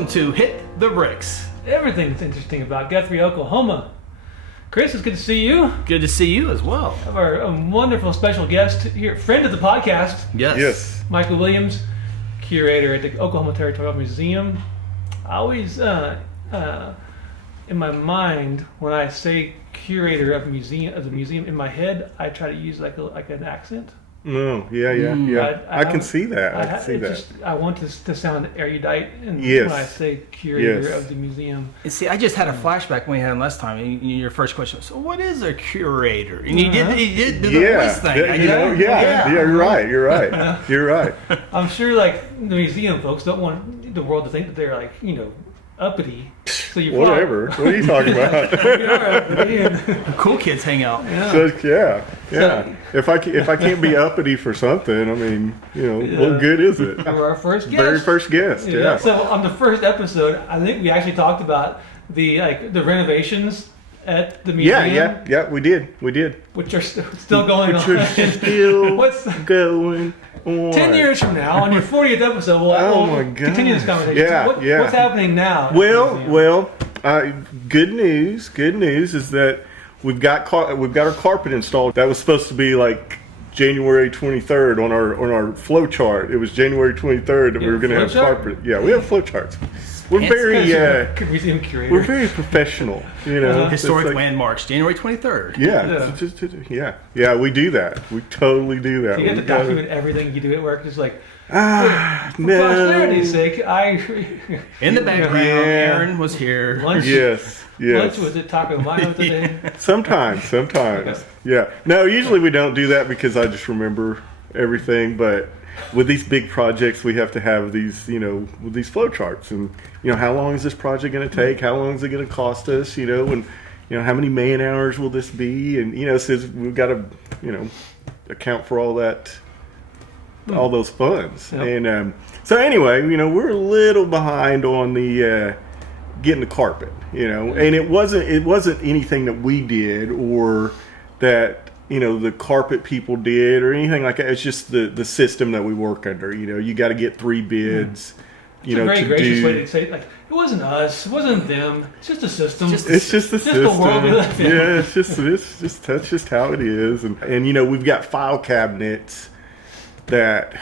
welcome to Hit the Bricks. Everything's interesting about Guthrie, Oklahoma. Chris, it's good to see you. Good to see you as well. We have our wonderful special guest here, friend of the podcast. Yes. Michael Williams, curator at the Oklahoma Territorial Museum. I always, in my mind, when I say curator of the museum, in my head, I try to use like an accent. No, yeah. I can see that. I want to sound erudite when I say curator of the museum. And see, I just had a flashback when we had him last time. And your first question was, so what is a curator? And you did do the voice thing. You're right. I'm sure like the museum folks don't want the world to think that they're like, uppity. So you whatever. What are you talking about? Cool kids hang out. So, if I can't be uppity for something, I mean, what good is it? We're our first guest. Very first guest. Yeah. So on the first episode, I think we actually talked about the renovations at the museum. Yeah. We did. Which are still going on. Which are still going on. 10 years from now, on your 40th episode, we'll continue this conversation. What's happening now? Well, good news is that we've got our carpet installed. That was supposed to be like January 23rd on our flow chart. It was January 23rd that we were going to have carpet. Yeah, we have flow charts. We're very museum curator. We're very professional, Historic landmarks, January 23rd. Yeah, we do that. We totally do that. So you have to document everything you do at work. Just like for no. posterity's sake, in the background, Aaron was here. Lunch, yes. Lunch was at Taco Mayo today. Sometimes. Yeah. No, usually we don't do that because I just remember everything, but with these big projects, we have to have these, with these flow charts, and how long is this project going to take? How long is it going to cost us? And how many man hours will this be? And since we've got to, account for all that, all those funds. Yep. And so anyway, we're a little behind on the getting the carpet, and it wasn't anything that we did or that the carpet people did or anything like that. It's just the system that we work under. You got to get 3 bids. It's a very gracious way to say, like, it wasn't us, it wasn't them. It's just a system. It's just the system. The world we live in. Yeah, it's just that's just how it is. And we've got file cabinets that,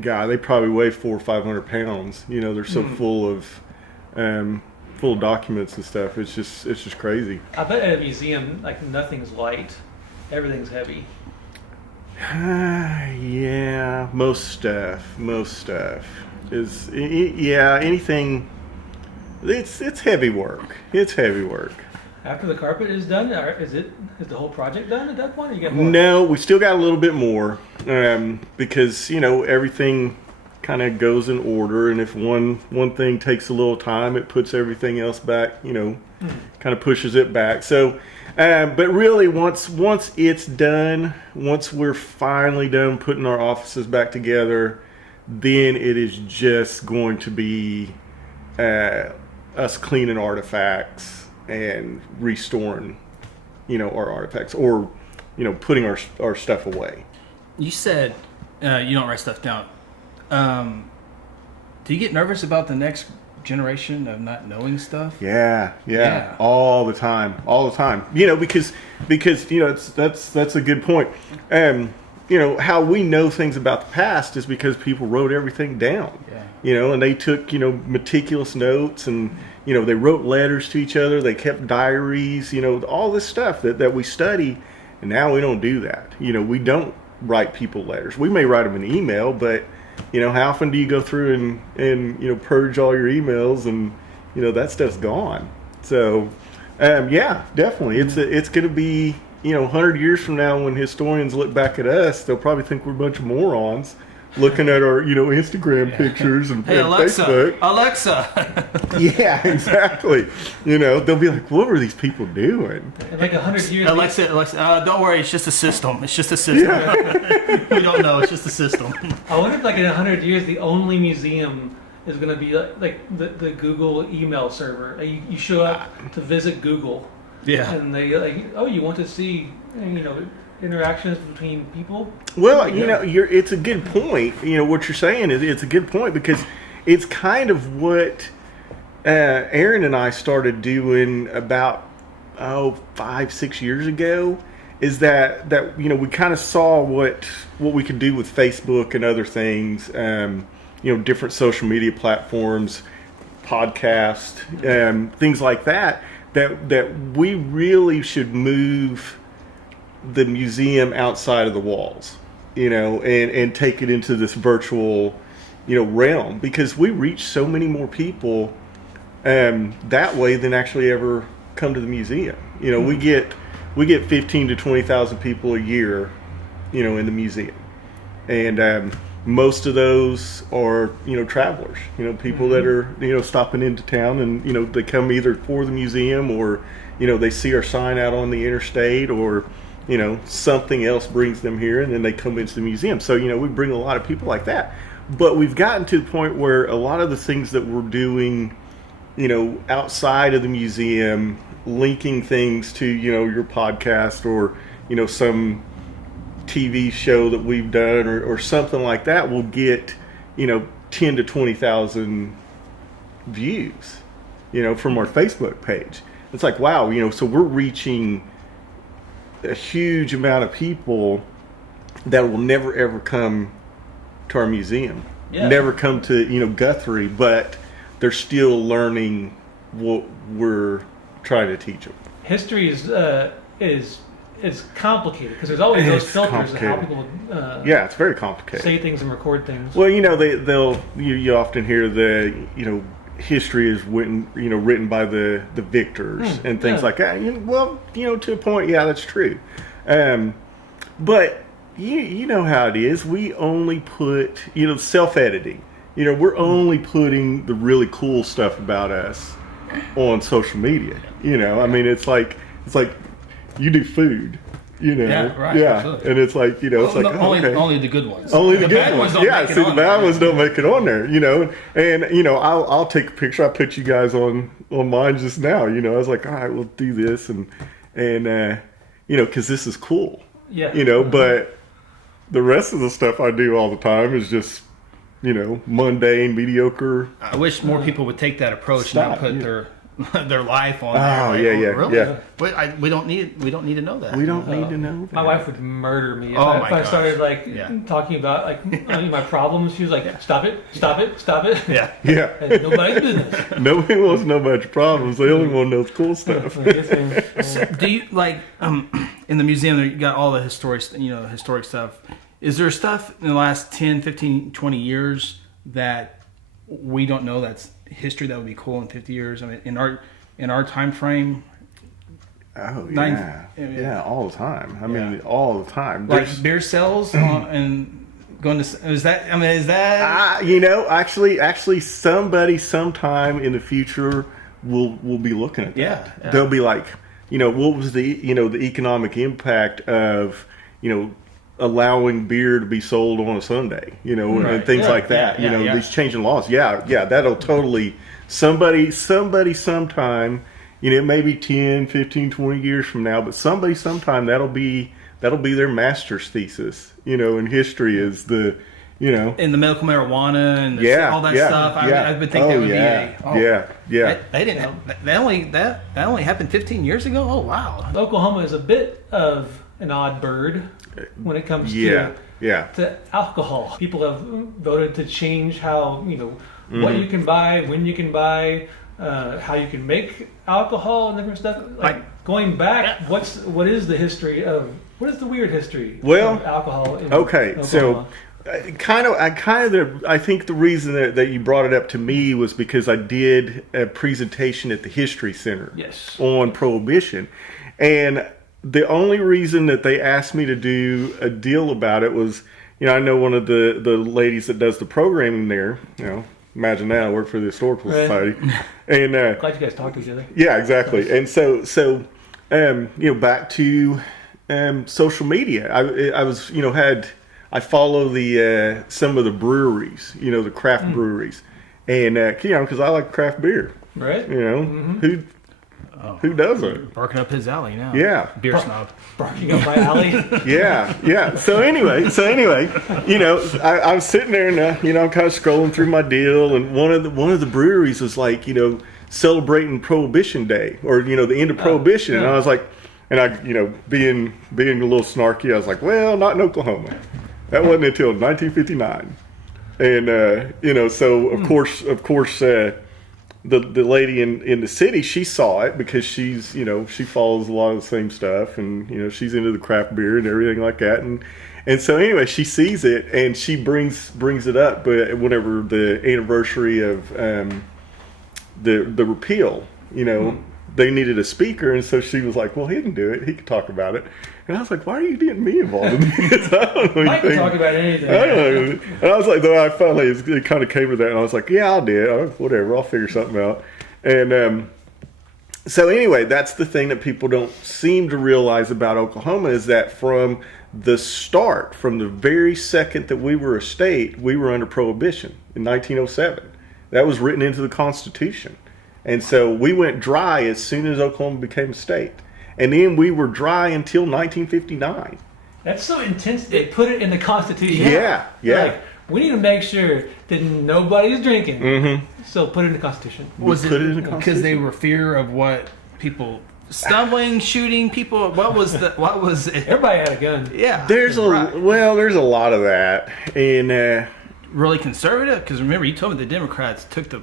God, they probably weigh 400 or 500 pounds. They're so full of documents and stuff. It's just crazy. I bet at a museum, like, nothing's light. Everything's heavy. Yeah, most stuff is anything. It's heavy work. After the carpet is done, is the whole project done at that point? Or you got more? No, we still got a little bit more because everything kind of goes in order, and if one thing takes a little time, it puts everything else back. Kind of pushes it back. So. But really, once it's done, once we're finally done putting our offices back together, then it is just going to be us cleaning artifacts and restoring, our artifacts, or putting our stuff away. You said you don't write stuff down. Do you get nervous about the next generation of not knowing stuff? Yeah. All the time. Because that's a good point. How we know things about the past is because people wrote everything down. And they took meticulous notes, and they wrote letters to each other, they kept diaries, all this stuff that we study. And now we don't do that. We don't write people letters. We may write them an email, but how often do you go through and purge all your emails, and that stuff's gone. So definitely it's going to be 100 years from now, when historians look back at us, they'll probably think we're a bunch of morons looking at our Instagram pictures and, hey, and Alexa, Facebook. Alexa. Yeah, exactly. They'll be like, what were these people doing? In like 100 years. Alexa, don't worry, it's just a system. Yeah. We don't know. It's just a system. I wonder if, like, in 100 years, the only museum is going to be like the Google email server. You show up to visit Google. Yeah. And they like, oh, you want to see, interactions between people? Well, it's a good point. What you're saying is it's a good point, because it's kind of what Aaron and I started doing about 5-6 years ago. Is that we kind of saw what we could do with Facebook and other things, different social media platforms, podcasts, things like that. That we really should move the museum outside of the walls, and take it into this virtual, realm, because we reach so many more people that way than actually ever come to the museum. We get 15 to 20,000 people a year, in the museum, and most of those are travelers, people that are stopping into town, and they come either for the museum, or they see our sign out on the interstate, or something else brings them here, and then they come into the museum. So we bring a lot of people like that, but we've gotten to the point where a lot of the things that we're doing outside of the museum, linking things to your podcast, or some TV show that we've done, or something like that, will get 10 to 20,000 views from our Facebook page. It's like, wow, so we're reaching a huge amount of people that will never ever come to our museum, never come to Guthrie, but they're still learning what we're trying to teach them. History is complicated, because there's always those filters of how people it's very complicated, say things and record things. Well, you often hear the history is written by the victors and things like that. Well, to a point, that's true, but you know how it is. We only put self-editing. We're only putting the really cool stuff about us on social media. I mean, it's like you do food, Yeah, right. Yeah, absolutely. and it's like it's like only the good ones. Only the good bad ones. don't Yeah, make it see, the on bad there. ones don't make it on there. And I'll take a picture. I put you guys on mine just now. I was like, all right, we'll do this, and because this is cool. Yeah. But the rest of the stuff I do all the time is just mundane, mediocre. I wish more people would take that approach Stop, and not put their life on Oh, there. yeah, Really? yeah. But we don't need to know that. We don't need to know that. My wife would murder me if Oh I, my if I gosh. started talking about my problems. She was like, "Stop it! Stop it! Stop it!" Yeah. Yeah. And nobody's business. Nobody wants to know about your problems. They only want to know the cool stuff. So do you in the museum? You got all the historic stuff. Is there stuff in the last 10, 15, 20 years that we don't know that's history that would be cool in 50 years? I mean, in our time frame. Oh yeah, all the time. I mean, all the time. Like beer sales and going to is that? I mean, is that? Actually, somebody sometime in the future will be looking at that. Yeah. They'll be like, what was the the economic impact of allowing beer to be sold on a Sunday, and things like that. These changing laws. Yeah, that'll totally somebody sometime. Maybe 10, 15, 20 years from now, but somebody sometime that'll be their master's thesis. In history is the in the medical marijuana and all that stuff. I would think that would be They didn't know that only happened 15 years ago. Oh wow. Oklahoma is a bit of an odd bird when it comes to alcohol. People have voted to change how what you can buy, when you can buy. How you can make alcohol and different stuff. Like going back, what is the weird history of alcohol in Oklahoma? So I think the reason that you brought it up to me was because I did a presentation at the History Center on Prohibition, and the only reason that they asked me to do a deal about it was, I know one of the ladies that does the programming there, imagine that, I work for the Historical Society. And glad you guys talk to each other. Yeah, exactly. And so back to social media. I was I follow the some of the breweries, the craft breweries, and because I like craft beer. Right. Who Who doesn't? Barking up his alley now. Yeah. Beer snob. Barking up my alley. Yeah. So anyway, I'm sitting there and I'm kind of scrolling through my deal, and one of the breweries was like, celebrating Prohibition Day, or the end of Prohibition, and I was like, and I being a little snarky, I was like, well, not in Oklahoma. That wasn't until 1959, and so of course. The lady in the city, she saw it because she's she follows a lot of the same stuff, and she's into the craft beer and everything like that, and so anyway, she sees it and she brings it up, but whenever the anniversary of the repeal, they needed a speaker, and so she was like, well, he can do it, he can talk about it. And I was like, why are you getting me involved in this? I don't know I can talk about anything. I don't know. And I was like, though, I finally, it kind of came to that, and I was like, yeah, I'll do it. Whatever, I'll figure something out. And so anyway, that's the thing that people don't seem to realize about Oklahoma, is that from the start, from the very second that we were a state, we were under Prohibition in 1907. That was written into the Constitution. And so we went dry as soon as Oklahoma became a state. And then we were dry until 1959. That's so intense. They put it in the Constitution. Yeah. Like, we need to make sure that nobody's drinking. Mm-hmm. So put it in the Constitution. Was it because they were fear of what people stumbling, shooting people? What was it? Everybody had a gun. Yeah. There's a lot of that, and really conservative. Because remember, you told me the Democrats took the.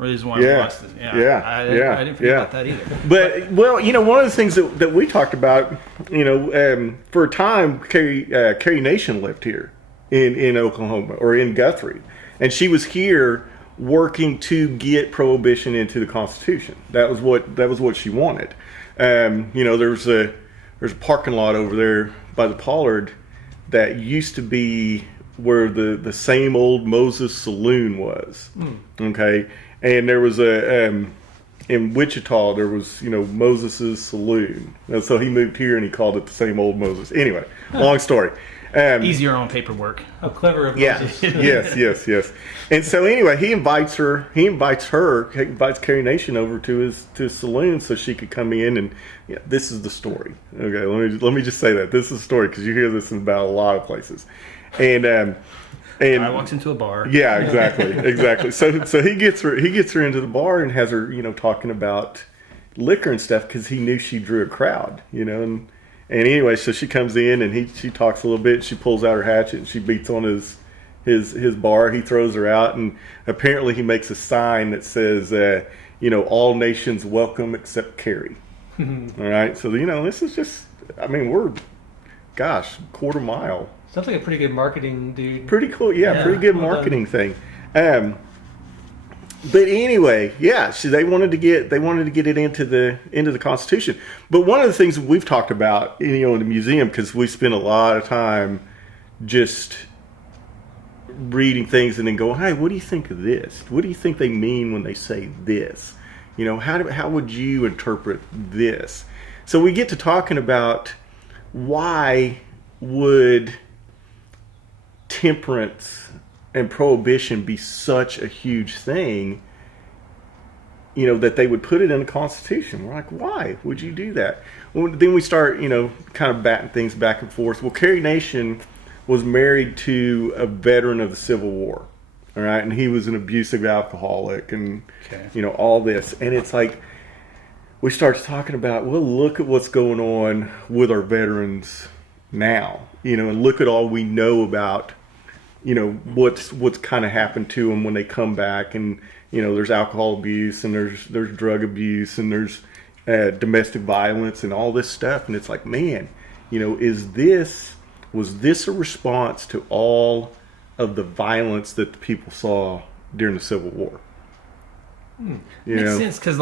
Or is one I didn't forget about that either. But one of the things that we talked about, for a time, Carrie Nation lived here in Oklahoma, or in Guthrie, and she was here working to get Prohibition into the Constitution. That was what she wanted. There's a parking lot over there by the Pollard that used to be where the same old Moses Saloon was. Okay. And there was in Wichita, there was, Moses's Saloon. And so he moved here and he called it the same old Moses. Anyway, long story. Easier on paperwork. How clever of Moses. Yes. And so anyway, he invites Carrie Nation over to his saloon so she could come in, and this is the story. Okay, let me just say that. This is the story, because you hear this about a lot of places. And I walks into a bar. Yeah, exactly. So he gets her into the bar and has her, talking about liquor and stuff, because he knew she drew a crowd, and anyway, so she comes in and she talks a little bit. She pulls out her hatchet and she beats on his bar. He throws her out, and apparently he makes a sign that says, all nations welcome except Carrie. All right, so this is just, we're, quarter mile. Sounds like a pretty good marketing dude. Pretty cool, pretty good marketing thing. But anyway, they wanted to get it into the Constitution. But one of the things we've talked about, in the museum, because we spend a lot of time just reading things and then go, hey, what do you think of this? What do you think they mean when they say this? How would you interpret this? So we get to talking about, why would temperance and prohibition be such a huge thing, that they would put it in the Constitution? We're like, why would you do that? Well, then we start, kind of batting things back and forth. Well, Carrie Nation was married to a veteran of the Civil War, all right, and he was an abusive alcoholic, and all this, and it's like, we start talking about, well, look at what's going on with our veterans now, and look at all we know about, what's kind of happened to them when they come back, and there's alcohol abuse, and there's drug abuse, and there's domestic violence, and all this stuff, and it's like, man, was this a response to all of the violence that the people saw during the Civil War? Makes sense, because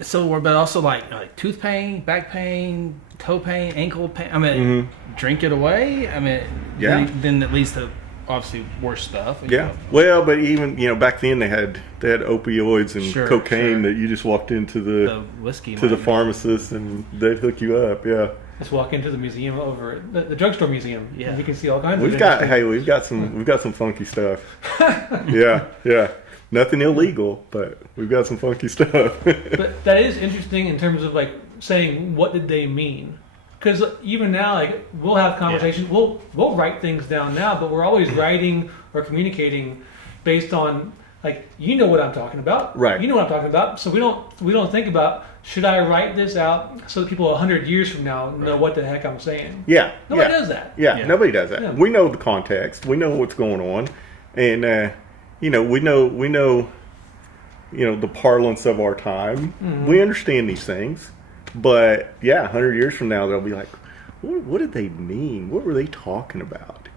Civil War, but also like tooth pain, back pain, toe pain, ankle pain. Drink it away. Then at least the obviously worse stuff. Well, but even back then they had opioids and cocaine that you just walked into the whiskey to the pharmacist and they'd hook you up. Yeah. Let's walk into the museum over the drugstore museum. Yeah, we can see all kinds. We've got some funky stuff. Yeah. Nothing illegal, but we've got some funky stuff. But that is interesting in terms of like saying what did they mean? Because even now, like we'll have conversations, we'll write things down now, but we're always writing or communicating based on like you know what I'm talking about, Right? You know what I'm talking about, so we don't think about should I write this out so that people 100 years from now know what the heck I'm saying. Yeah, Nobody does that. Yeah, nobody does that. Yeah. We know the context. We know what's going on, and we know the parlance of our time. Mm-hmm. We understand these things, but 100 years from now they'll be like, what did they mean? What were they talking about?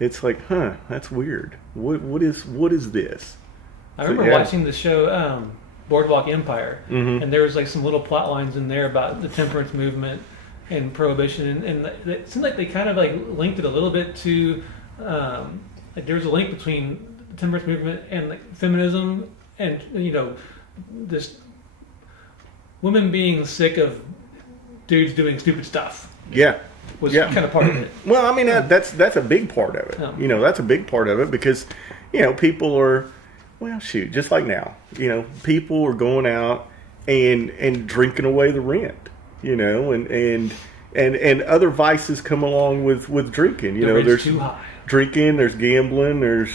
It's like, that's weird. What is this? I remember watching the show Boardwalk Empire, and there was like some little plot lines in there about the temperance movement and prohibition, and it seemed like they kind of like linked it a little bit to like there was a link between the temperance movement and like feminism, and this women being sick of dudes doing stupid stuff. Yeah. Was kind of part of it. Well, I mean that's a big part of it. Yeah. That's a big part of it because people are, well, shoot, just like now, people are going out and drinking away the rent, and other vices come along with drinking. There's too high. Drinking, there's gambling, there's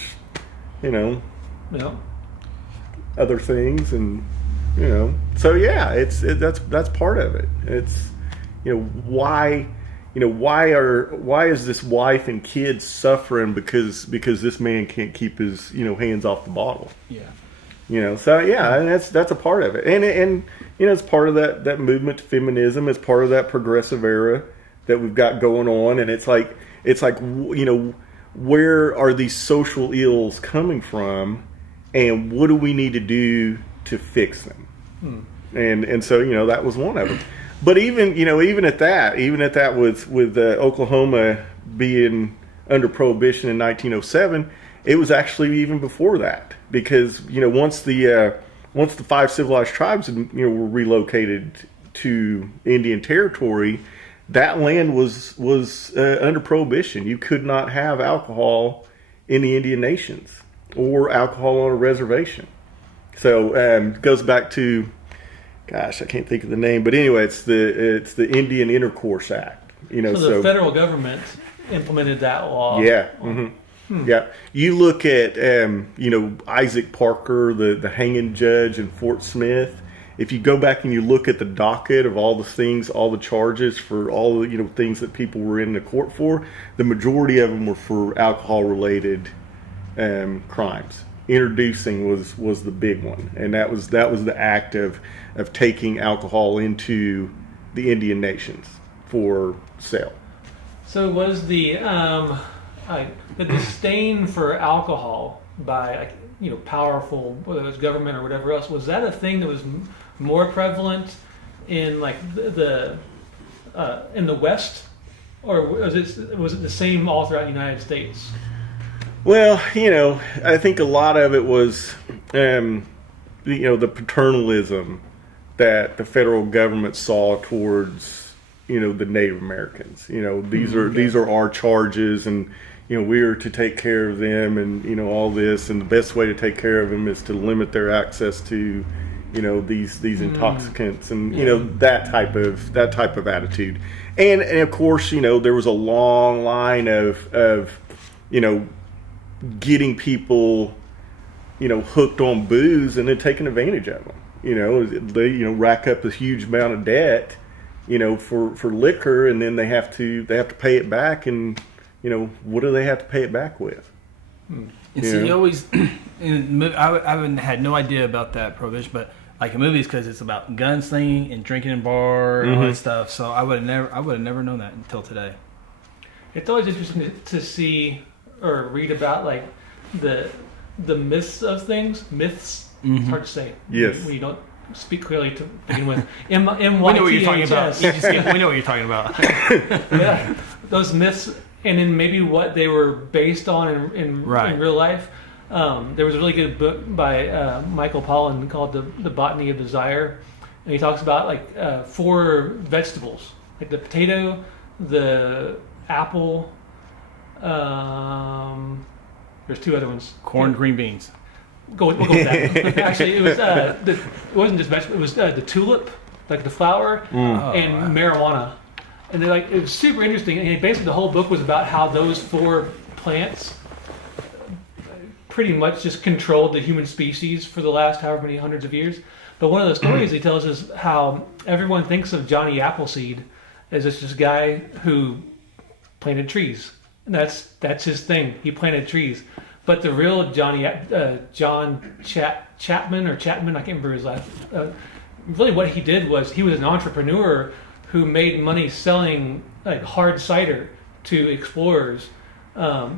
other things, and so that's part of it. It's why is this wife and kids suffering because this man can't keep his hands off the bottle? So and that's a part of it, and it's part of that movement to feminism. It's part of that progressive era that we've got going on, and it's like where are these social ills coming from, and what do we need to do to fix them? And so that was one of them. But even at that with Oklahoma being under prohibition in 1907, it was actually even before that, because once the 5 civilized tribes were relocated to Indian Territory, that land was under prohibition. You could not have alcohol in the Indian nations or alcohol on a reservation. So it goes back to, gosh, I can't think of the name, but anyway, it's the Indian Intercourse Act. So the federal government implemented that law. Yeah. Mm-hmm. Yeah. You look at Isaac Parker, the hanging judge in Fort Smith. If you go back and you look at the docket of all the things, all the charges for all the things that people were in the court for, the majority of them were for alcohol-related crimes. Introducing was the big one, and that was the act of taking alcohol into the Indian nations for sale. So was the disdain for alcohol by powerful, whether it was government or whatever else, was that a thing that was more prevalent in like in the West, or was it the same all throughout the United States? Well, I think a lot of it was, the paternalism that the federal government saw towards, the Native Americans. These are our charges, and we are to take care of them, and all this, and the best way to take care of them is to limit their access to, these intoxicants, and that type of attitude, and of course, there was a long line of getting people, hooked on booze and then taking advantage of them. They rack up a huge amount of debt, for liquor, and then they have to pay it back, and what do they have to pay it back with? And see, you always, I had no idea about that prohibition, but like in movies, because it's about gunslinging and drinking in bar and all that stuff. So I would have never known that until today. It's always interesting to see or read about like the myths of things. Myths. It's hard to say. Yes. When you don't speak clearly to begin with. We know what you're talking about. We know what you're talking about. Yeah, those myths, and then maybe what they were based on in real life. There was a really good book by Michael Pollan called The Botany of Desire, and he talks about like 4 vegetables, like the potato, the apple. There's 2 other ones. Corn, green beans. we'll go with that. Actually, it was it wasn't just vegetable. It was the tulip, like the flower, and marijuana. And they're like, it was super interesting. And basically, the whole book was about how those 4 plants pretty much just controlled the human species for the last however many hundreds of years. But one of the stories he tells is how everyone thinks of Johnny Appleseed as this guy who planted trees. And that's his thing. He planted trees. But the real John Chapman, I can't remember his last. Really, what he did was he was an entrepreneur who made money selling like hard cider to explorers.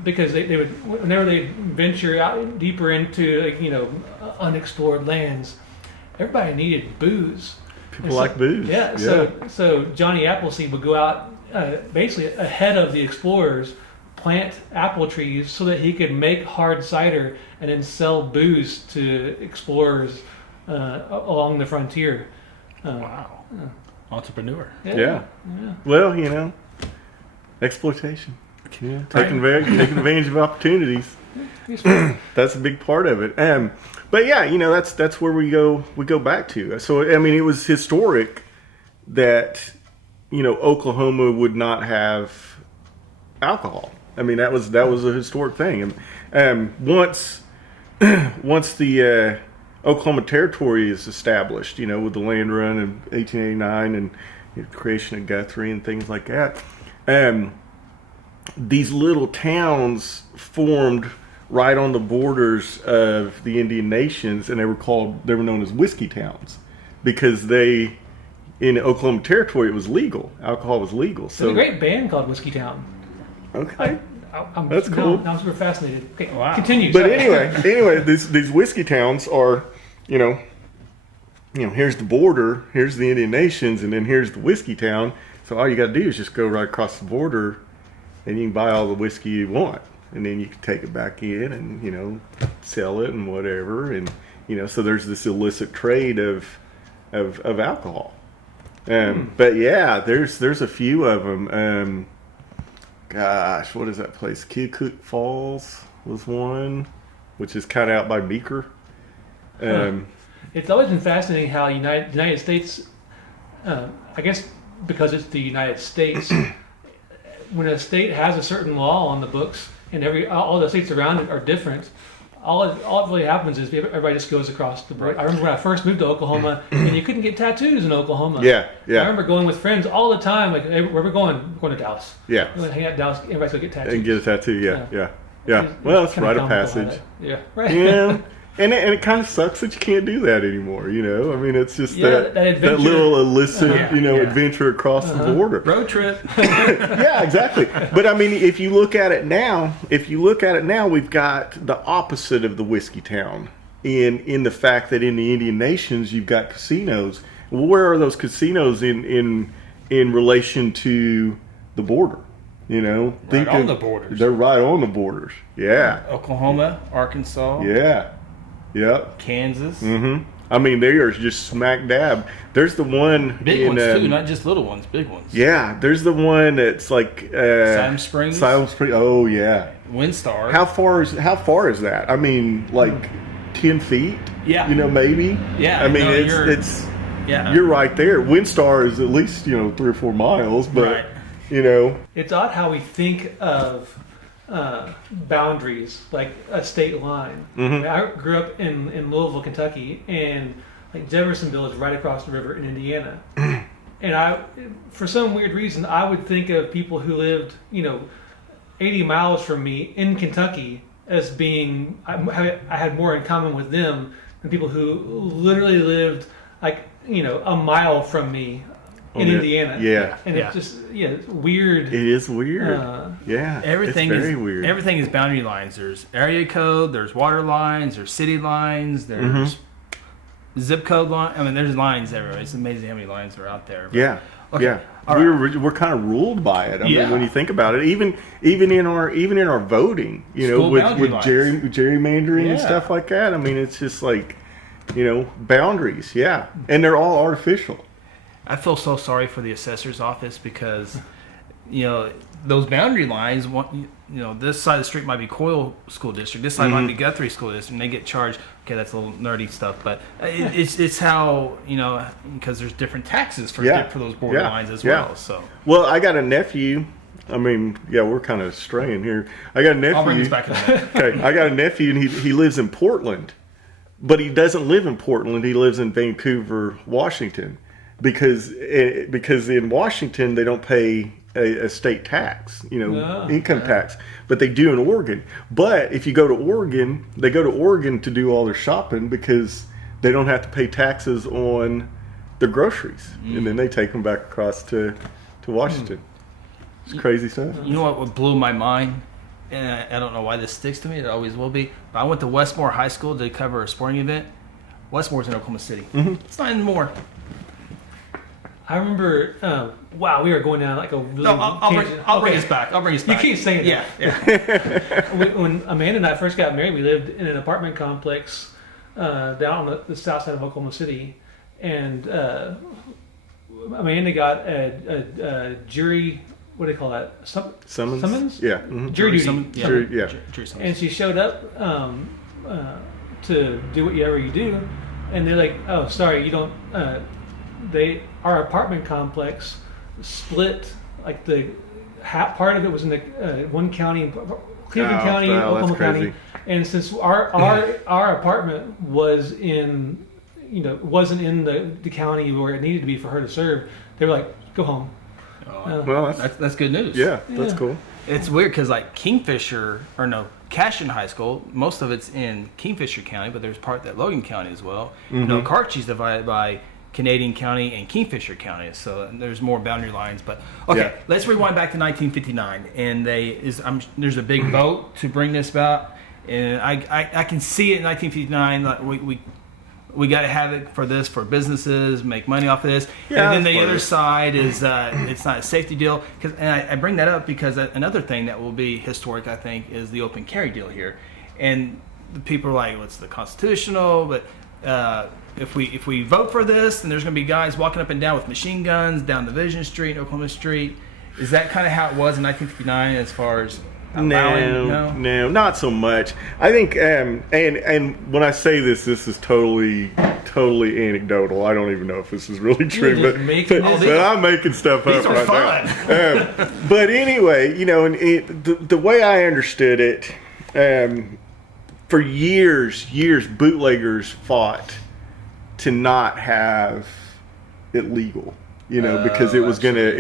Because they would, whenever they venture out deeper into unexplored lands, everybody needed booze. People like booze. Yeah. So Johnny Appleseed would go out basically ahead of the explorers, plant apple trees so that he could make hard cider and then sell booze to explorers along the frontier. Wow. Entrepreneur. Yeah. Well, exploitation. Yeah, taking advantage of opportunities. That's a big part of it. But yeah, that's where we go back to. So I mean, it was historic that Oklahoma would not have alcohol. I mean, that was a historic thing. And once the Oklahoma Territory is established, with the land run in 1889 and the creation of Guthrie and things like that. These little towns formed right on the borders of the Indian nations, and they were known as whiskey towns because in Oklahoma Territory it was legal. Alcohol was legal. So there's a great band called Whiskey Town. Okay, that's cool. Now I'm super fascinated. Okay, wow. Continue. But anyway, these whiskey towns are, here's the border, here's the Indian nations, and then here's the whiskey town. So all you got to do is just go right across the border, and you can buy all the whiskey you want, and then you can take it back in and sell it and whatever, and so there's this illicit trade of alcohol. But yeah, there's a few of them. Gosh, what is that place? Keokuk Falls was one, which is kind of out by Meeker. It's always been fascinating how the United States, I guess because it's the United States, when a state has a certain law on the books and all the states around it are different, all it really happens is everybody just goes across the border. I remember when I first moved to Oklahoma, and you couldn't get tattoos in Oklahoma. Yeah. I remember going with friends all the time, like, hey, where we going? We're going to Dallas. Yeah. We're going to hang out in Dallas. Everybody's going to get tattoos. And get a tattoo, yeah. Well, it's rite of passage. Yeah, right. Yeah. And it kind of sucks that you can't do that anymore, I mean, it's just that little illicit, adventure across the border. Road trip. Yeah, exactly. But I mean, if you look at it now, we've got the opposite of the whiskey town in the fact that in the Indian nations, you've got casinos. Well, where are those casinos in relation to the border? Right on the borders. They're right on the borders. Yeah. Oklahoma, Arkansas. Yeah. Yep. Kansas. Mm-hmm. I mean, they are just smack dab. There's the one big ones too, not just little ones, big ones. Yeah, there's the one that's like Silent Springs. Oh yeah. Windstar. How far is that? I mean, like 10 feet. Yeah. Maybe. Yeah. I mean, it's you're right there. Windstar is at least 3 or 4 miles, but right. It's odd how we think of boundaries, like a state line. Mm-hmm. I grew up in Louisville, Kentucky, and like Jeffersonville is right across the river in Indiana. And for some weird reason, I would think of people who lived, 80 miles from me in Kentucky as being, I had more in common with them than people who literally lived like, a mile from me. In Indiana. Yeah. And it's just, it's weird. It is weird. Everything it's very weird. Everything is boundary lines. There's area code, there's water lines, there's city lines, there's zip code line. I mean, there's lines everywhere. It's amazing how many lines are out there. Yeah. Okay. Yeah. Right. We're kind of ruled by it. I mean, when you think about it, even in our voting, with gerrymandering and stuff like that. I mean, it's just like, boundaries. Yeah. And they're all artificial. I feel so sorry for the assessor's office because, those boundary lines. This side of the street might be Coyle School District. This side might be Guthrie School District. And they get charged. Okay, that's a little nerdy stuff, but it's how because there's different taxes for those border lines as well. So well, I got a nephew. I mean, we're kind of straying here. I got a nephew. I'll bring this back in a minute. Okay, I got a nephew, and he lives in Portland, but he doesn't live in Portland. He lives in Vancouver, Washington, because in Washington they don't pay a state tax, income tax, but they do in Oregon. But if you go to Oregon, they go to Oregon to do all their shopping because they don't have to pay taxes on their groceries, and then they take them back across to Washington. It's crazy stuff. You know what blew my mind? And I don't know why this sticks to me. It always will be. But I went to Westmore High School to cover a sporting event. Westmore's in Oklahoma City. It's not anymore. I remember, we were going down like a really I'll bring us back. I'll bring us back. You keep saying that. Yeah. When Amanda and I first got married, we lived in an apartment complex down on the south side of Oklahoma City. And Amanda got a jury, what do they call that? Summons? Yeah. Jury duty. Jury summons. And she showed up to do whatever you do. And they're like, oh, sorry, you don't... our apartment complex split, like the part of it was in the one county, Cleveland County, Oklahoma County, and since our apartment was in, wasn't in the county where it needed to be for her to serve, they were like, go home. Well, that's good news. Yeah, that's cool. It's weird because like Cashion High School, most of it's in Kingfisher County, but there's part that Logan County as well. Carnegie's divided by Canadian County and Kingfisher County, so there's more boundary lines. But let's rewind back to 1959, and there's a big vote to bring this about, and I can see it in 1959. Like we got to have it for businesses, make money off of this. Yeah, and then the other side is it's not a safety deal. And I bring that up because another thing that will be historic, I think, is the open carry deal here. And the people are like, what's the constitutional? But if we vote for this, then there's going to be guys walking up and down with machine guns down Division Street, Oklahoma Street. Is that kind of how it was in 1959 as far as allowing? No, not so much. I think, and when I say this is totally anecdotal. I don't even know if this is really true, but I'm making stuff up right now. But anyway, the way I understood it, for years, bootleggers fought to not have it legal, because it was gonna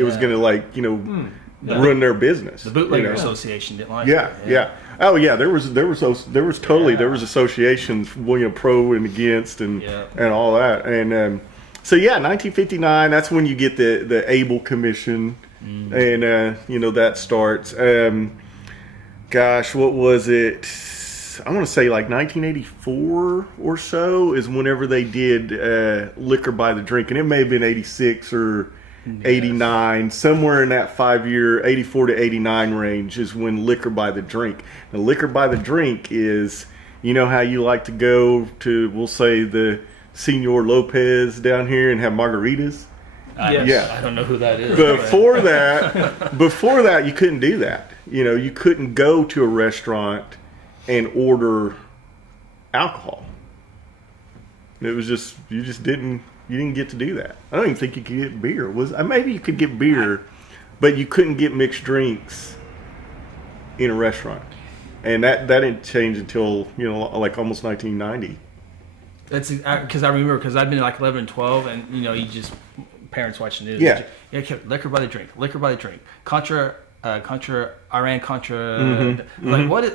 ruin their business. The Bootlegger Association didn't like it. Yeah. Oh yeah, there was associations, pro and against and all that. And 1959, that's when you get the Able Commission, and that starts. What was it? I want to say like 1984 or so is whenever they did liquor by the drink, and it may have been 86 or 89, somewhere in that 5-year, 84 to 89 range is when liquor by the drink. Now, liquor by the drink is, how you like to go to, we'll say, the Senor Lopez down here and have margaritas? Yes. I don't know who that is. Before that, you couldn't do that. You couldn't go to a restaurant and order alcohol. It was just, you didn't get to do that. I don't even think you could get beer. Maybe you could get beer, but you couldn't get mixed drinks in a restaurant. And that didn't change until, like almost 1990. That's because I remember, because I'd been like 11 and 12, and you just parents watching news. Kept liquor by the drink, Contra, Iran Contra. Like what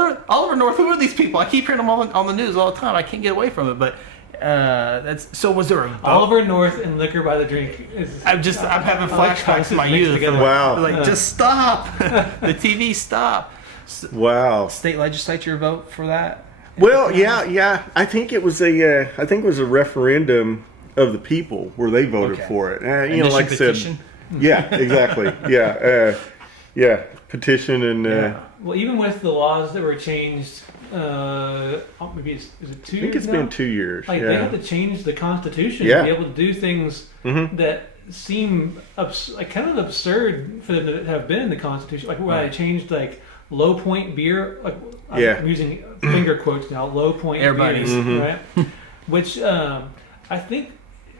are Oliver North? Who are these people? I keep hearing them on the news all the time. I can't get away from it. But was there a vote? Oliver North and liquor by the drink? I'm having flashbacks to my youth. Wow! Like just stop the TV, stop. Wow! State legislature vote for that? Well, yeah. I think it was a referendum of the people where they voted for it. Like I said. Yeah, exactly. Yeah, petition and. Well, even with the laws that were changed, maybe is it 2 years? I think it's been 2 years. Like they have to change the Constitution to be able to do things that seem like kind of absurd for them to have been in the Constitution. Like when I changed like low point beer, like I'm using finger quotes now, low point Air beer, buddies. right? Which I think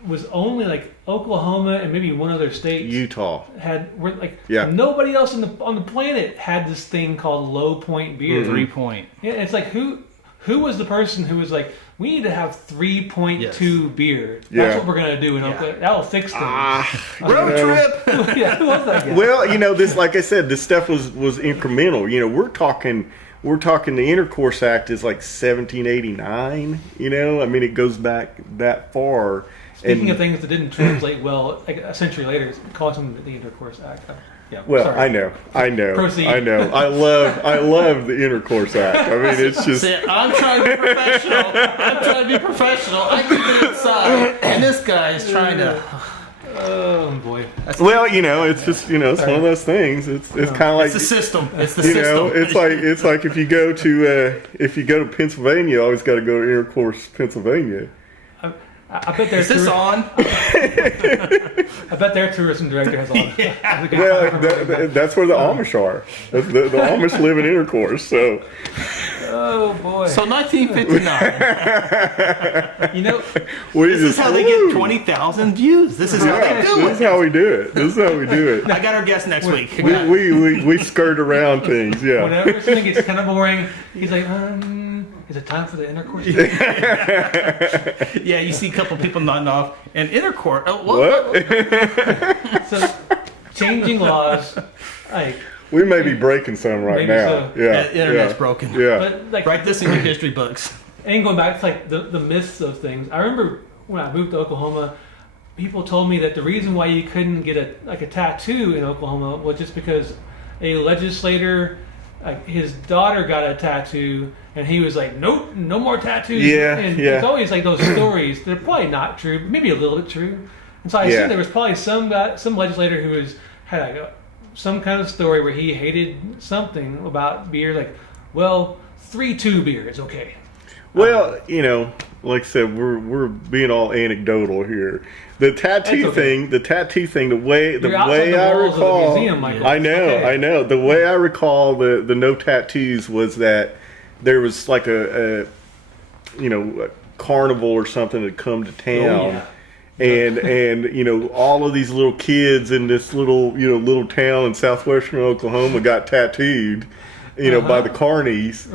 was only like Oklahoma and maybe one other state. Utah were like nobody else on the planet had this thing called low point beer. 3 point. Yeah, it's like who was the person who was like, we need to have 3.2 beer. That's what we're gonna do in Oklahoma. That'll fix things. Road trip. Yeah, who was that guy? Well, this, like I said, this stuff was incremental. We're talking the Intercourse Act is like 1789. I mean, it goes back that far. Speaking of things that didn't translate well, like a century later, it calls them the Intercourse Act. Yeah. Well, sorry. I know. Proceed. I know. I love the Intercourse Act. I mean, it's just. I'm trying to be professional. I keep it inside, and this guy is trying to. Oh boy. Well, it's just it's one of those things. It's kind of like It's the system. It's the system. system. It's like if you go to Pennsylvania, you always got to go to Intercourse, Pennsylvania. I bet their Is this on? I bet their tourism director has all. Well, that's where the Amish are. The Amish live in Intercourse, so. Oh boy. So 1959. This is how they get 20,000 views. This is how they do This is how we do it. I got our guest next week. We skirt around things. Yeah. Whenever something gets kind of boring, he's like, is it time for the Intercourse? Yeah, you see a couple people nodding off. And Intercourse. Oh, What? So, changing laws, like. We may be breaking some right now. So. Yeah. The internet's broken. Yeah. But, like, write this in your history books. And going back to like the myths of things, I remember when I moved to Oklahoma, people told me that the reason why you couldn't get a tattoo in Oklahoma was just because a legislator, his daughter got a tattoo, and he was like, nope, no more tattoos. And it's always like those stories. They're probably not true, maybe a little bit true. And so I assume there was probably some legislator who had some kind of story where he hated something about beer, like, well, 3.2 beer is okay. Well, like I said, we're being all anecdotal here. The tattoo thing, the way I recall, museum, I know. The way I recall the no tattoos was that there was like a carnival or something that come to town. And all of these little kids in this little town in southwestern Oklahoma got tattooed, by the carnies.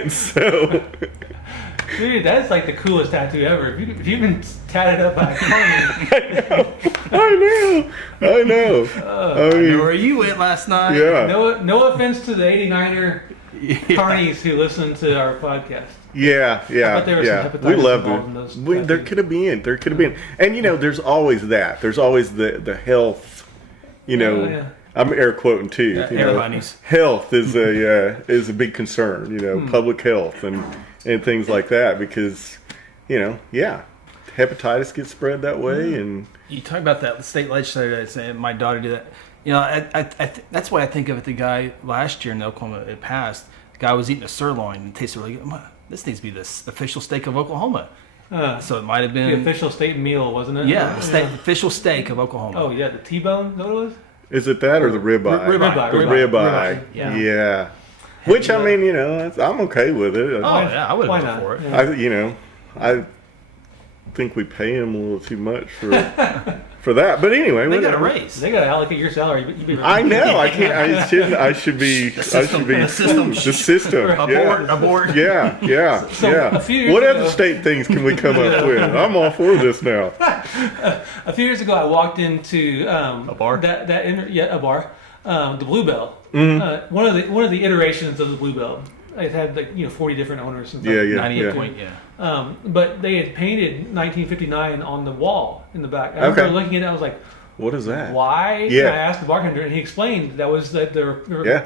And so, dude, that's like the coolest tattoo ever. If you've been tatted up by a carny. I know. I know where you went last night. Yeah. No offense to the 89er carnies who listen to our podcast. Yeah. We love it. There could have been. And there's always that. There's always the health. I'm air quoting too. Health is a big concern. Public health and things like that because hepatitis gets spread that way. And you talk about that state legislator that said my daughter did that. That's why I think of it. The guy last year in Oklahoma, it passed. The guy was eating a sirloin and it tasted really good. This needs to be the official steak of Oklahoma. So it might have been the official state meal, wasn't it? Yeah, official steak of Oklahoma. Oh yeah, the T-bone. Is that what it was? Is it that or the ribeye? Ribeye. Yeah. Which I mean, I'm okay with it. Oh yeah, I would have gone for it. Yeah. I think we pay him a little too much for that. But anyway, they got a raise. They got to allocate your salary. I know. I can't. I shouldn't. I should be. The system. The system. Abort. Yeah. What other state things can we come up with? I'm all for this now. A few years ago, I walked into a bar. A bar. The Bluebell. Mm-hmm. One of the iterations of the Bluebell. It had 40 different owners. And 98 point. But they had painted 1959 on the wall in the back. I remember looking at it. I was like, "What is that? Why?" Yeah. And I asked the bartender, and he explained that was the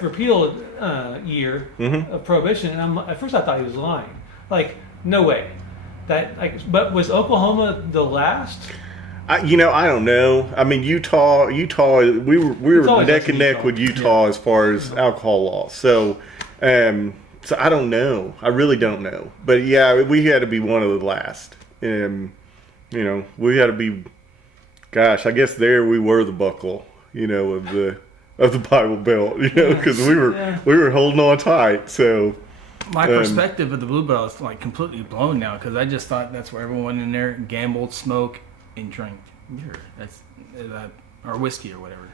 repeal year of Prohibition. And at first, I thought he was lying. Like, no way. But was Oklahoma the last? I don't know. I mean, Utah. We were neck and neck with Utah as far as alcohol laws. So I don't know. I really don't know. But yeah, we had to be one of the last. We had to be gosh, I guess there we were the buckle, of the Bible Belt, because we were holding on tight. So my perspective of the Blue Belt is like completely blown now, because I just thought that's where everyone in there gambled, smoked, and drank beer. Or whiskey or whatever.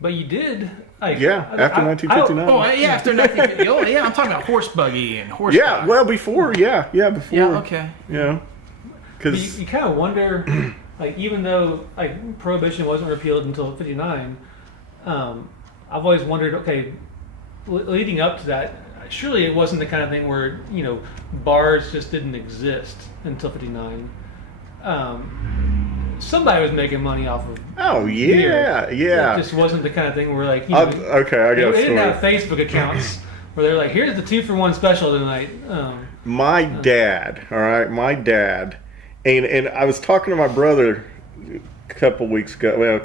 But you did, after 1959. After 1950. Oh, yeah, I'm talking about horse buggy and horse. Yeah, well, before, before. Yeah, okay. Because you kind of wonder, like, even though like Prohibition wasn't repealed until '59, I've always wondered, okay, leading up to that, surely it wasn't the kind of thing where bars just didn't exist until '59. Somebody was making money off of. Oh yeah, beer. yeah. It just wasn't the kind of thing where like okay, I got a story. They didn't have Facebook accounts where they're like, "Here's the 2-for-1 special tonight." My dad, all right, and I was talking to my brother a couple months ago. It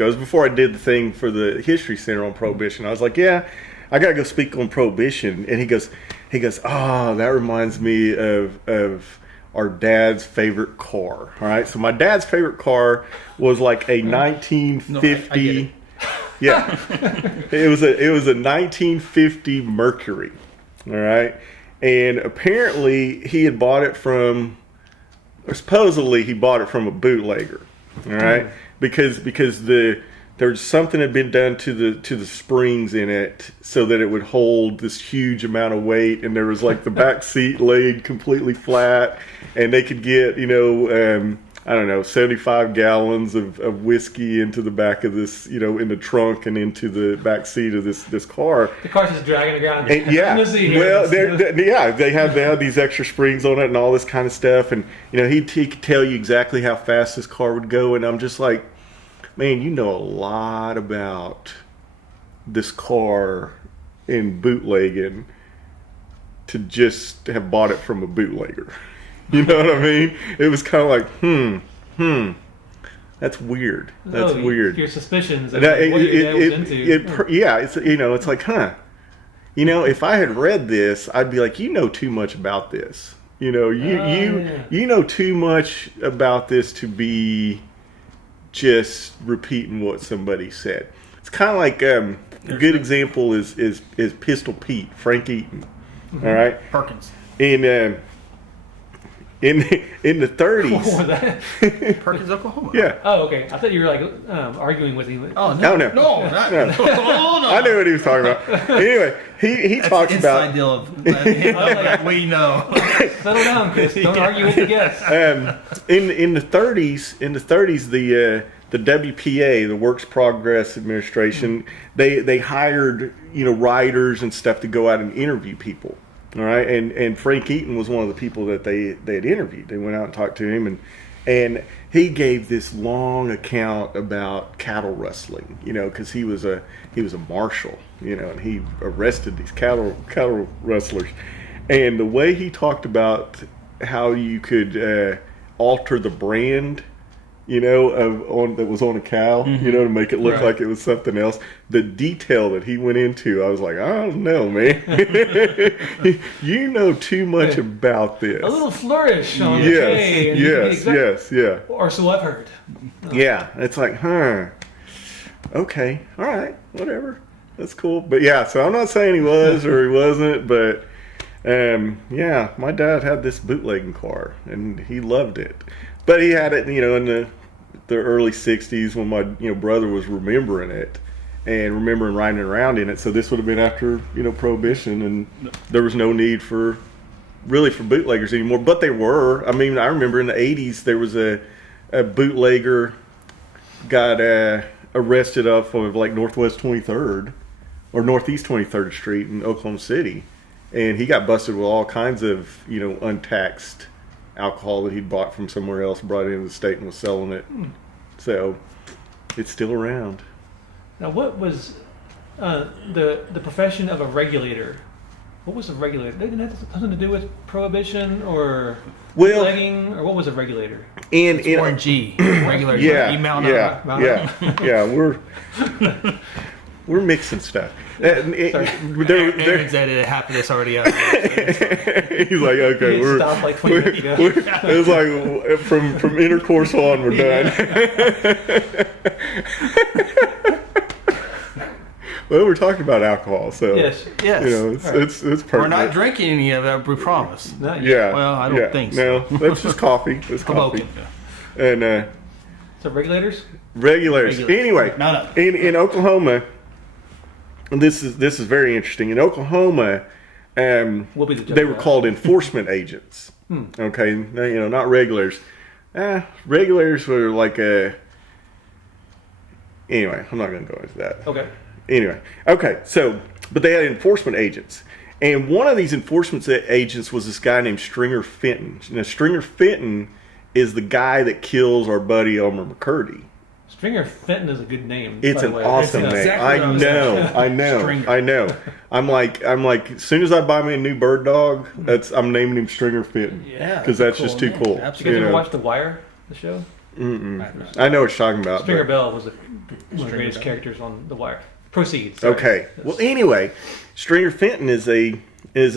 was before I did the thing for the History Center on Prohibition. I was like, "Yeah, I gotta go speak on Prohibition," and he goes, "Oh, that reminds me of our dad's favorite car." All right, so my dad's favorite car was like a 1950. Yeah, it was a 1950 Mercury. All right, and apparently he had bought it from, or supposedly he bought it from a bootlegger. All right, because there's something had been done to the springs in it so that it would hold this huge amount of weight, and there was like the back seat laid completely flat, and they could get 75 gallons of whiskey into the back of this, in the trunk and into the back seat of this car. The car's just dragging around. And, they had these extra springs on it and all this kind of stuff, and he could tell you exactly how fast this car would go, and I'm just like, man, you know a lot about this car in bootlegging to just have bought it from a bootlegger. You know what I mean? It was kind of like, that's weird. That's weird. Your suspicions of what your dad was into. It's like, if I had read this, I'd be like, you know too much about this. You know too much about this to be just repeating what somebody said. It's kind of like a good example is Pistol Pete, Frank Eaton. All right, Perkins. In the 30s. What was that? Perkins, Oklahoma. Yeah. Oh, okay. I thought you were like arguing with him. Oh no, no. No. I knew what he was talking about. Anyway, he talks about deal of we know. Settle down, Chris. Don't argue with the guests. In the 30s, the WPA, the Works Progress Administration, they hired writers and stuff to go out and interview people. All right, and Frank Eaton was one of the people that they had interviewed. They went out and talked to him, and he gave this long account about cattle rustling, because he was a marshal, and he arrested these cattle rustlers. And the way he talked about how you could alter the brand, that was on a cow, to make it look like it was something else. The detail that he went into, I was like, I don't know, man. You know too much about this. A little flourish on the K. Yes. Or so I've heard. Yeah, it's like, okay, all right, whatever. That's cool. But so I'm not saying he was or he wasn't, but my dad had this bootlegging car, and he loved it. But he had it, in the early 60s when my brother was remembering it and remembering riding around in it. So this would have been after Prohibition, and there was no need for bootleggers anymore. But they were. I mean, I remember in the 80s there was a bootlegger got arrested off of like Northwest 23rd or Northeast 23rd Street in Oklahoma City, and he got busted with all kinds of untaxed alcohol that he'd bought from somewhere else, brought it into the state and was selling it. So it's still around. Now, what was the profession of a regulator? What was a regulator? They didn't have something to do with Prohibition or bootlegging, or what was a regulator? Warren G. Regulator. Yeah. We're We're mixing stuff. Aaron's edited half of this already out. He's like, okay, We stopped like 20 minutes ago. it was like from intercourse on, we're done. Well, we're talking about alcohol, so Yes. it's perfect. We're not drinking any of that, we promise. Not yet. Yeah. Well, I don't think so. No, that's just coffee. It's coffee. Hoboken. And So regulators? regulators. Anyway, No. in Oklahoma, and this is very interesting. In Oklahoma, We'll be the judge they of were that. called enforcement agents. Okay, not regulars. Regulars were like a. Anyway, I'm not going to go into that. Okay. Anyway, okay, so, but they had enforcement agents. And one of these enforcement agents was this guy named Stringer Fenton. Now, Stringer Fenton is the guy that kills our buddy Elmer McCurdy. Stringer Fenton is a good name. It's by an the way. awesome It's, name. exactly what I was Stringer. I know. I'm like, as soon as I buy me a new bird dog, I'm naming him Stringer Fenton. Yeah. Because that's just too name. cool. You guys Absolutely. ever watch The Wire, the show? I know what you're talking about. Stringer but- Bell was one of the greatest Bell. characters on The Wire. Proceed. Sorry. Okay. Well, anyway, Stringer Fenton is an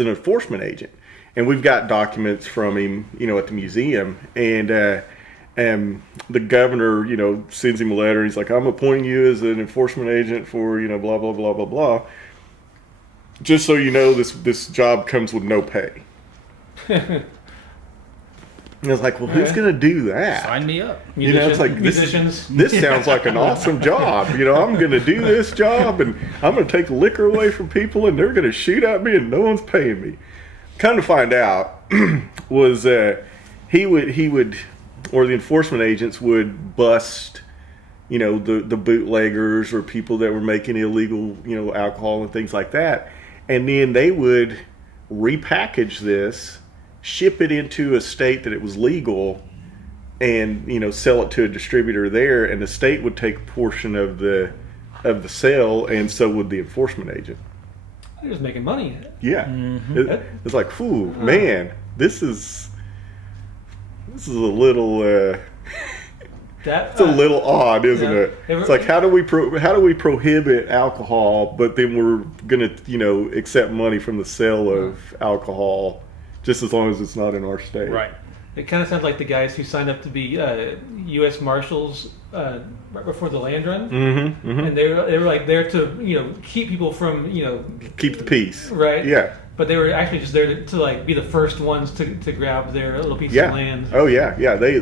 enforcement agent, and we've got documents from him, at the museum. And the governor, sends him a letter. He's like, "I'm appointing you as an enforcement agent for, blah blah blah blah blah. Just so you know, this job comes with no pay." And I was like, "Well, who's going to do that?" Sign me up. It's like musicians. this sounds like an awesome job. I'm going to do this job, and I'm going to take liquor away from people, and they're going to shoot at me, and no one's paying me. Come to find out, was he would, or the enforcement agents would bust, the bootleggers or people that were making illegal, alcohol and things like that, and then they would repackage this, ship it into a state that it was legal, and sell it to a distributor there, and the state would take a portion of the sale, and so would the enforcement agent. They're just making money. Yeah, it's like, whew, man, this is a little it's a little odd, isn't it? It's like, how do we prohibit alcohol, but then we're gonna accept money from the sale of alcohol, just as long as it's not in our state. Right. It kind of sounds like the guys who signed up to be U.S. Marshals right before the land run, and they were like there to keep people from Keep the peace. right. Yeah. But they were actually just there to like be the first ones to grab their little piece Yeah. of land. Oh yeah. They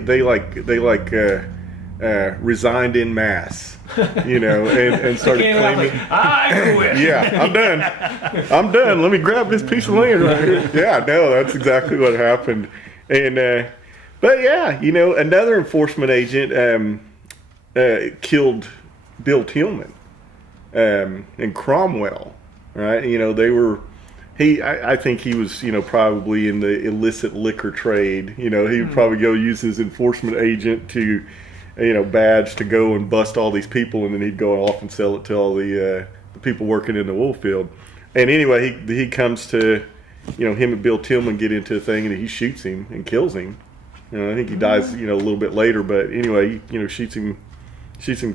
resigned in mass, and started Came out claiming. like, I quit. Yeah, I'm done. Let me grab this piece of land right here. Yeah, no, that's exactly what happened. And but yeah, another enforcement agent killed Bill Tillman in Cromwell. Right? They were. I think he was, probably in the illicit liquor trade. He would probably go use his enforcement agent to, badge to go and bust all these people, and then he'd go off and sell it to all the people working in the oil field. And anyway, he comes to, him and Bill Tillman get into a thing, and he shoots him and kills him. I think he dies, a little bit later, but anyway, he shoots him,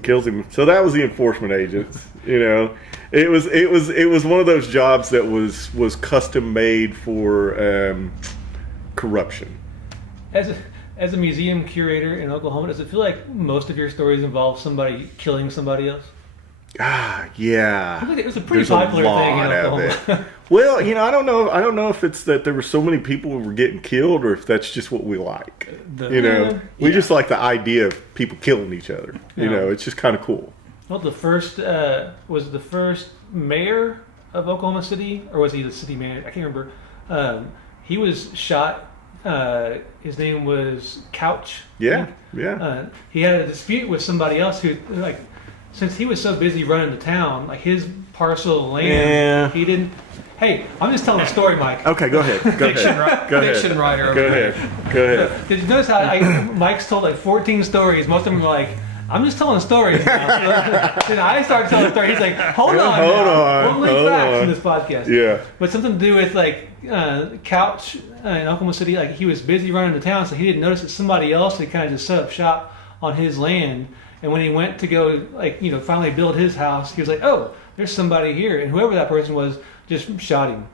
kills him. So that was the enforcement agents. It was one of those jobs that was custom made for corruption. As a museum curator in Oklahoma, does it feel like most of your stories involve somebody killing somebody else? Ah, yeah. I think it was a pretty There's popular a thing in lot of Oklahoma. it. Well, I don't know if it's that there were so many people who were getting killed, or if that's just what we like. We just like the idea of people killing each other. It's just kind of cool. Well, the first was the first mayor of Oklahoma City, or was he the city manager? I can't remember. He was shot. His name was Couch. Yeah, yeah. He had a dispute with somebody else who, since he was so busy running the town, his parcel of land, Yeah. he didn't. Hey, I'm just telling a story, Mike. Okay, go ahead. Go ahead. Fiction writer over Go there. ahead. Go ahead. Did you notice how Mike's told 14 stories? Most of them were like, I'm just telling stories now. So then I started telling a story. He's like, hold on. We'll link facts in this podcast. Yeah. But something to do with Couch in Oklahoma City. He was busy running the town, so he didn't notice that somebody else had kind of just set up shop on his land. And when he went to go, finally build his house, he was like, oh, there's somebody here, and whoever that person was just shot him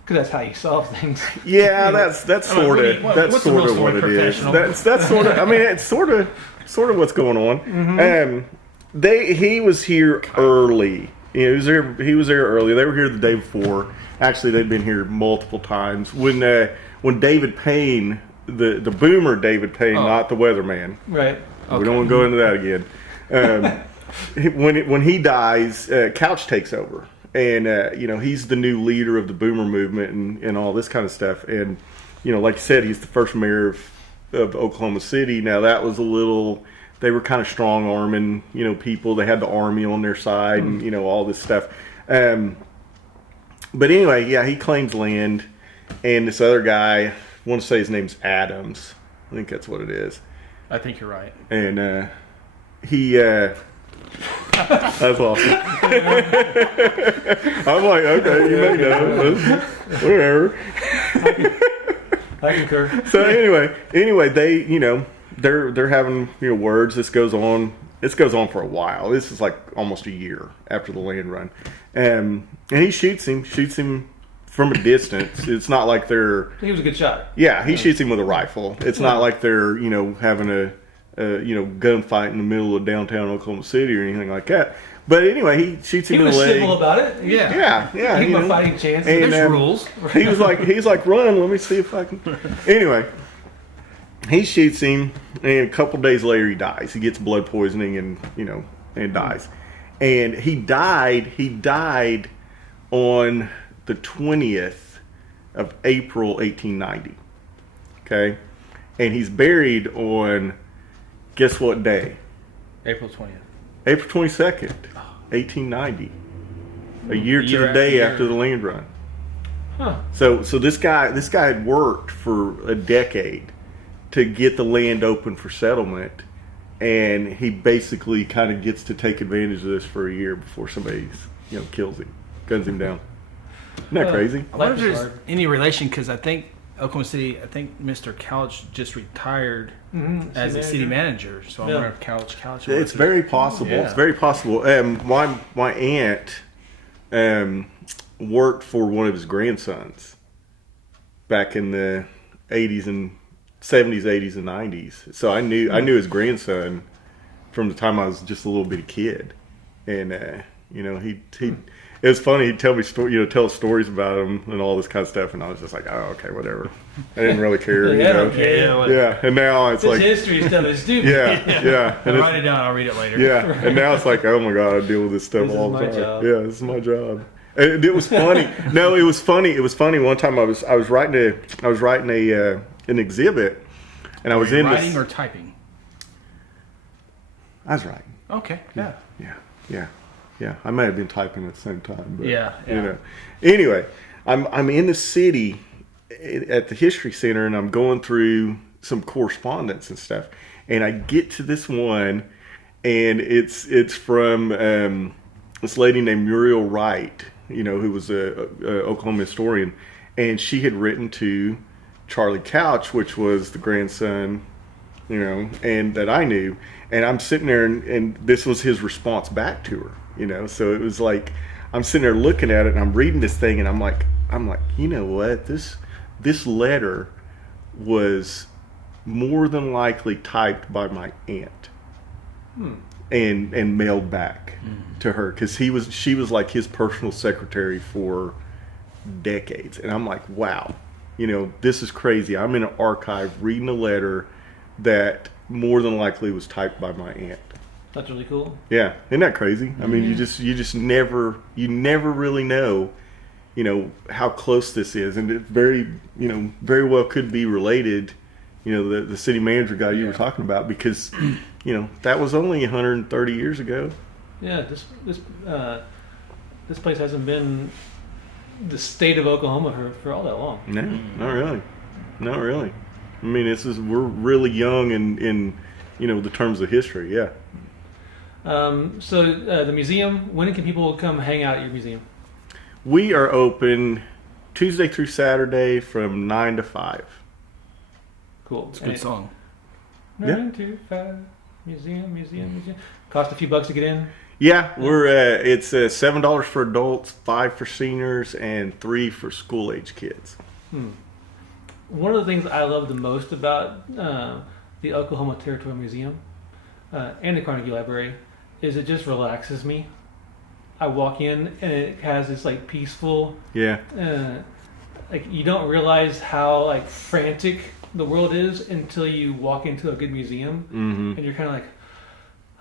because that's how you solve things. Yeah, that's sort of what's the real what story, it is. professional? That's sort of. I mean, it's sort of what's going on. He was here early. He was there early. They were here the day before. Actually, they'd been here multiple times. When David Payne, the boomer David Payne, not the weatherman. Right. Okay. We don't want to go into that again. When he dies, Couch takes over, and he's the new leader of the boomer movement and all this kind of stuff. And like you said, he's the first mayor of Oklahoma City. Now that was a little. They were kind of strong arming, people. They had the army on their side, and all this stuff. But anyway, yeah, he claims land, and this other guy, I want to say his name's Adams. I think that's what it is. I think you're right. And he, that's awesome. I'm like, okay, you may know, whatever. I concur. So anyway, they, they're having words. This goes on. This goes on for a while. This is like almost a year after the land run, and he shoots him from a distance. It's not like they're. He was a good shot. Yeah, he shoots him with a rifle. It's not like they're having a gunfight in the middle of downtown Oklahoma City or anything like that. But anyway, he shoots him He in the was leg. civil about it. Yeah. Give him a fighting chance. And, There's rules. He's like, run. Let me see if I can. Anyway, he shoots him, and a couple days later, he dies. He gets blood poisoning, and dies. And he died on the 20th of April, 1890. Okay, and he's buried on, guess what day? April 20th. April 22nd, 1890. A year to the day after the land run. Huh. So this guy had worked for a decade to get the land open for settlement, and he basically kind of gets to take advantage of this for a year before somebody kills him, guns him down. Isn't that crazy? I wonder if there's any relation, because I think Oklahoma City, Mr. Couch just retired as a city manager. So I wonder if Couch. It's very possible. Yeah. It's very possible. My aunt worked for one of his grandsons back in the 80s and 70s, 80s, and 90s. So I knew his grandson from the time I was just a little bitty kid, and he it was funny. He'd tell me tell stories about him and all this kind of stuff, and I was just like, oh, okay, whatever. I didn't really care. Yeah. And now it's this like history stuff is stupid. Yeah. And write it down. I'll read it later. Yeah, and now it's like, oh my god, I deal with this stuff all the time. Job. Yeah, this is my job. And it was funny. No, it was funny. It was funny. One time I was writing an exhibit, and I was in writing this, or typing. I was writing. Okay. Yeah. Yeah. I may have been typing at the same time. But, Yeah. Anyway, I'm in the city at the History Center, and I'm going through some correspondence and stuff, and I get to this one, and it's from this lady named Muriel Wright, who was a Oklahoma historian, and she had written to Charlie Couch, which was the grandson, and that I knew, and I'm sitting there, and this was his response back to her. So it was like, I'm sitting there looking at it, and I'm reading this thing, and I'm like, you know what? This letter was more than likely typed by my aunt, and mailed back to her, because she was like his personal secretary for decades. And I'm like, wow, this is crazy. I'm in an archive reading a letter that more than likely was typed by my aunt. That's really cool. Yeah, isn't that crazy? I mean, you just never really know, how close this is, and it very well could be related. The city manager guy you were talking about, because that was only 130 years ago. Yeah, this place hasn't been the state of Oklahoma for all that long. No, not really. I mean, we're really young in the terms of history. Yeah. So the museum, when can people come hang out at your museum? We are open Tuesday through Saturday from 9 to 5. Cool. It's a good song. 9 to 5, museum. Cost a few bucks to get in? Yeah, we're it's $7 for adults, $5 for seniors, and $3 for school age kids. One of the things I love the most about the Oklahoma Territorial Museum and the Carnegie Library is it just relaxes me. I walk in and it has this like peaceful, Yeah, like you don't realize how like frantic the world is until you walk into a good museum, and you're kind of like,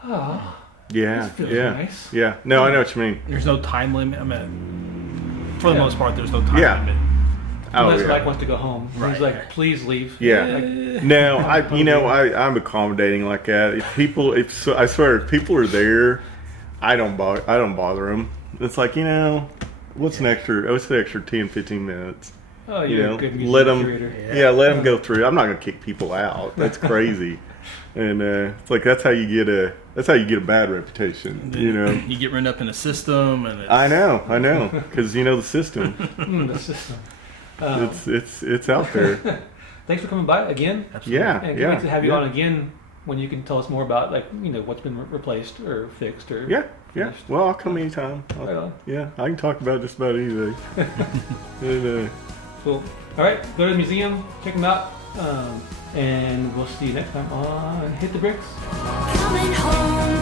oh, yeah, this feels yeah, nice. yeah. No, I know what you mean. There's no time limit. I mean, for the most part, there's no time Yeah. limit. Unless yeah. Mike wants to go home. Right. He's like, please leave. Yeah. Like, No, I'm accommodating like that. If people, I swear, if people are there, I don't bother them. It's like, what's the extra 10, 15 minutes? oh, you're a good museum let them, curator. let them go through. I'm not gonna kick people out. That's crazy. And it's like that's how you get a bad reputation. You get written up in a system, and it's, I know, because the system. The system. It's out there. Thanks for coming by again. Yeah, And can't yeah. wait to have you yeah. on again when you can tell us more about what's been replaced or fixed or Yeah. finished. Well, I'll come anytime. Right on. Yeah, I can talk about just about anything. And, Cool. All right, go to the museum, check them out, and we'll see you next time on Hit the Bricks. Coming home.